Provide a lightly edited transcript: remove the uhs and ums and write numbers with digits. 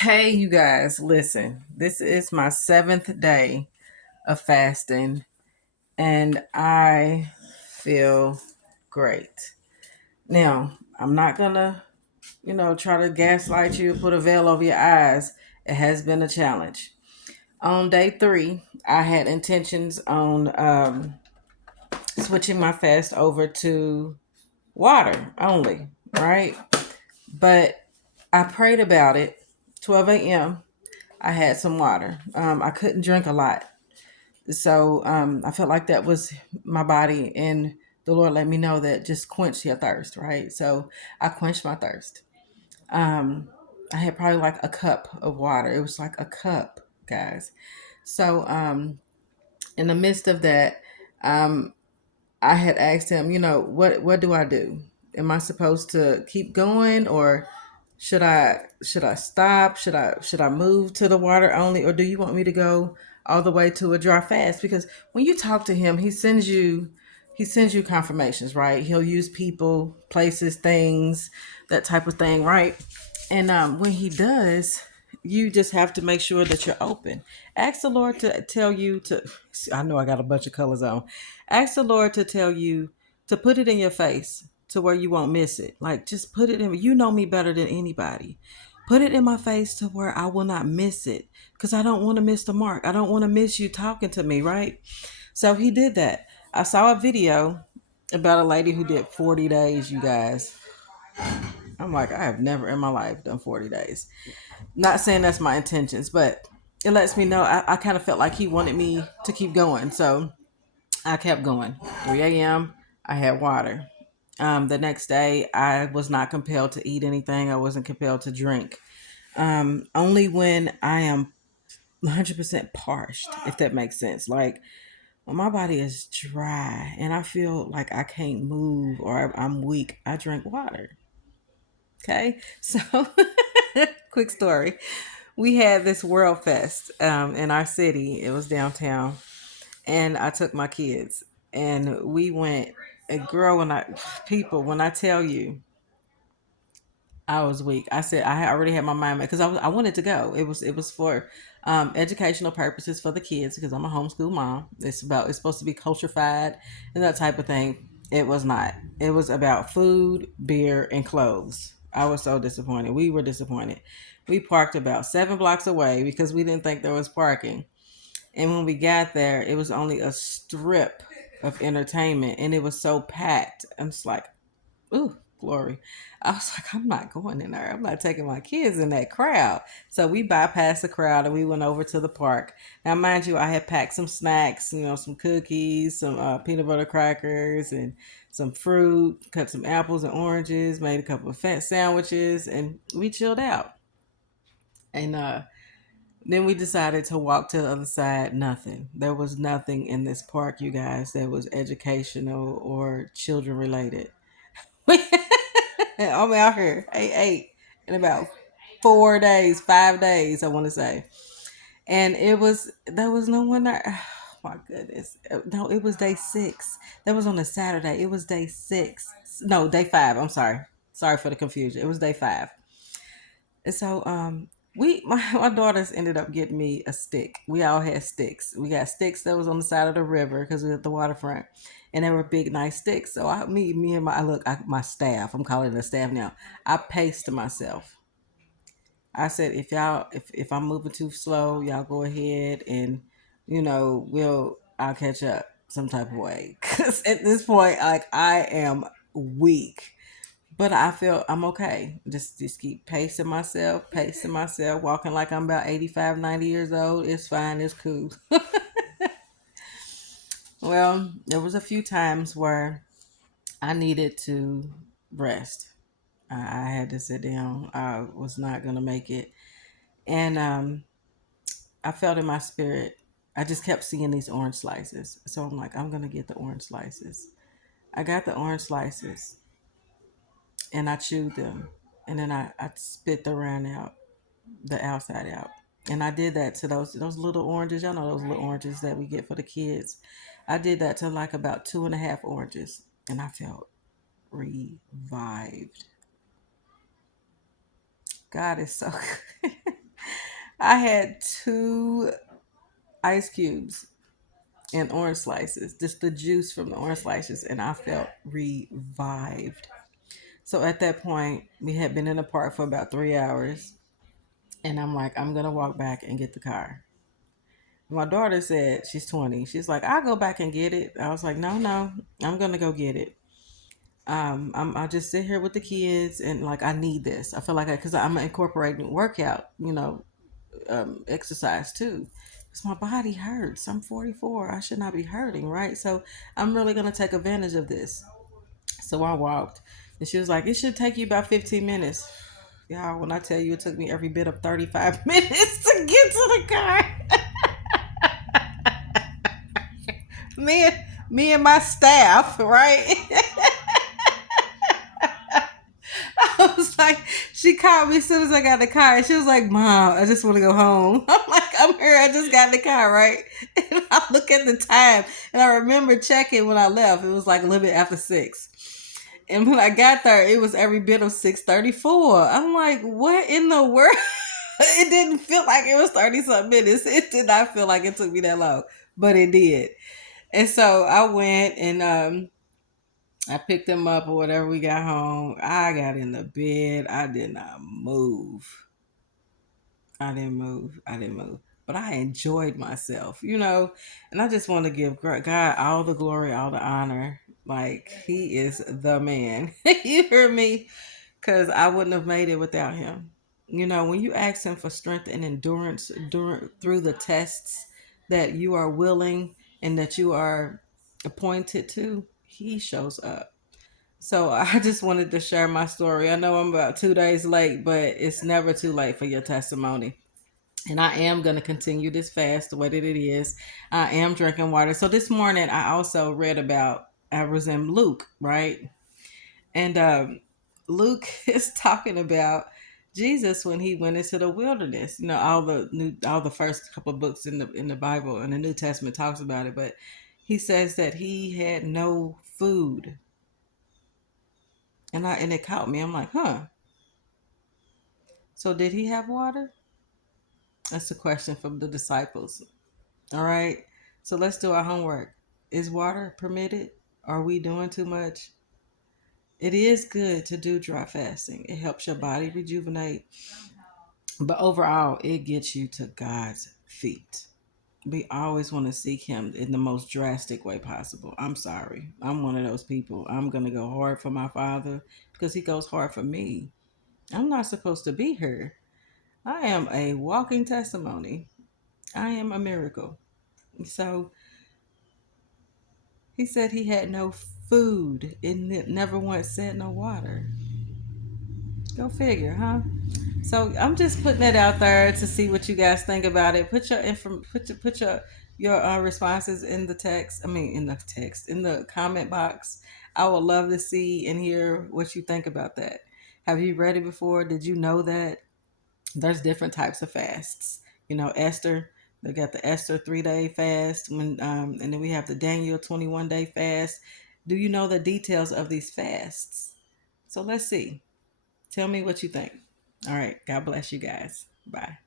Hey, you guys, listen. This is my seventh day of fasting, and I feel great. Now, I'm not gonna, try to gaslight you, put a veil over your eyes. It has been a challenge. On day three, I had intentions on switching my fast over to water only, right? But I prayed about it. 12 a.m. I had some water. I couldn't drink a lot. So I felt like that was my body, and the Lord let me know that just quench your thirst, right? So I quenched my thirst. Um, I had probably like a cup of water. It was like a cup, guys. So in the midst of that, um, I had asked him, what do I do? Am I supposed to keep going, or should I stop? Should I move to the water only, or do you want me to go all the way to a dry fast? Because when you talk to him, he sends you confirmations, right? He'll use people, places, things, that type of thing, right? And when he does, you just have to make sure that you're open. Ask the Lord to tell you to. I know I got a bunch of colors on. Ask the Lord to tell you to put it in your face to where you won't miss it. Like, just put it in. You know me better than anybody. Put it in my face to where I will not miss it, because I don't want to miss the mark. I don't want to miss you talking to me, right? So he did that. I saw a video about a lady who did 40 days, you guys. I'm like, I have never in my life done 40 days. Not saying that's my intentions, but it lets me know I kind of felt like he wanted me to keep going. So I kept going. 3 a.m., I had water. The next day, I was not compelled to eat anything. I wasn't compelled to drink. Only when I am 100% parched, if that makes sense. Like, when my body is dry and I feel like I can't move or I'm weak, I drink water. Okay. So, quick story. We had this World Fest in our city. It was downtown. And I took my kids and we went. And girl, when I tell you, I was weak. I said I already had my mind made because I wanted to go. It was for educational purposes for the kids because I'm a homeschool mom. It's supposed to be culturefied and that type of thing. It was not. It was about food, beer, and clothes. I was so disappointed. We were disappointed. We parked about 7 blocks away because we didn't think there was parking. And when we got there, it was only a strip of entertainment, and it was so packed. I'm just like, ooh, glory. I was like, I'm not going in there. I'm not taking my kids in that crowd. So we bypassed the crowd and we went over to the park. Now, mind you, I had packed some snacks, some cookies, some peanut butter crackers, and some fruit, cut some apples and oranges, made a couple of fat sandwiches, and we chilled out. And then we decided to walk to the other side. Nothing. There was nothing in this park, you guys, that was educational or children related. I'm out here. Ate in about 4 days, 5 days, I want to say. And there was no one there. Oh, my goodness. No, it was day six. That was on a Saturday. It was day six. No, day five. I'm sorry. Sorry for the confusion. It was day five. And so my daughters ended up getting me a stick. We all had sticks. We got sticks that was on the side of the river because we were at the waterfront, and they were big, nice sticks. So me and my staff. I'm calling it a staff now. I paced myself. I said, if I'm moving too slow, y'all go ahead and I'll catch up some type of way. Because at this point, like, I am weak. But I feel I'm okay. Just keep pacing myself, walking like I'm about 85, 90 years old. It's fine. It's cool. Well, there was a few times where I needed to rest. I had to sit down. I was not going to make it. And I felt in my spirit, I just kept seeing these orange slices. So I'm like, I'm going to get the orange slices. I got the orange slices and I chewed them. And then I spit the rind out, the outside out. And I did that to those little oranges. Y'all know those little oranges that we get for the kids. I did that to like about 2.5 oranges, and I felt revived. God is so good. I had two ice cubes and orange slices, just the juice from the orange slices, and I felt revived. So at that point, we had been in the park for about 3 hours, and I'm like, I'm gonna walk back and get the car. My daughter said, she's 20. She's like, I'll go back and get it. I was like, no, no, I'm gonna go get it. I just sit here with the kids, and like I need this. I feel like because I'm incorporating workout, exercise too. Because my body hurts. I'm 44. I should not be hurting, right? So I'm really gonna take advantage of this. So I walked, and she was like, "It should take you about 15 minutes." Y'all, when I tell you, it took me every bit of 35 minutes to get to the car. me, me and my staff, right? I was like, she called me as soon as I got in the car, and she was like, "Mom, I just want to go home." I'm like, "I'm here. I just got in the car, right?" And I look at the time, and I remember checking when I left. It was like a little bit after 6. And when I got there, it was every bit of 6:34. I'm like, what in the world? It didn't feel like it was 30 something minutes. It did not feel like it took me that long, but it did. And so I went and I picked them up or whatever. We got home. I got in the bed. I did not move. I didn't move. I didn't move. But I enjoyed myself. And I just want to give God all the glory, all the honor. Like, He is the man. You hear me? Because I wouldn't have made it without Him. When you ask Him for strength and endurance through the tests that you are willing and that you are appointed to, He shows up. So I just wanted to share my story. I know I'm about 2 days late, but it's never too late for your testimony. And I am going to continue this fast the way that it is. I am drinking water. So this morning, I also read about, I was in Luke, right? And Luke is talking about Jesus when he went into the wilderness. All the first couple of books in the Bible and the New Testament talks about it, but he says that he had no food. And it caught me. I'm like, huh. So did he have water? That's the question from the disciples. All right. So let's do our homework. Is water permitted? Are we doing too much? It is good to do dry fasting. It helps your body rejuvenate. But overall, it gets you to God's feet. We always want to seek Him in the most drastic way possible. I'm sorry. I'm one of those people. I'm going to go hard for my Father because He goes hard for me. I'm not supposed to be here. I am a walking testimony. I am a miracle. So he said he had no food and never once said no water. Go figure, huh? So I'm just putting that out there to see what you guys think about it. Put your your responses in the text. I mean, in the text, in the comment box. I would love to see and hear what you think about that. Have you read it before? Did you know that there's different types of fasts? Esther. They got the Esther 3-day fast, and then we have the Daniel 21-day fast. Do you know the details of these fasts? So let's see. Tell me what you think. All right. God bless you guys. Bye.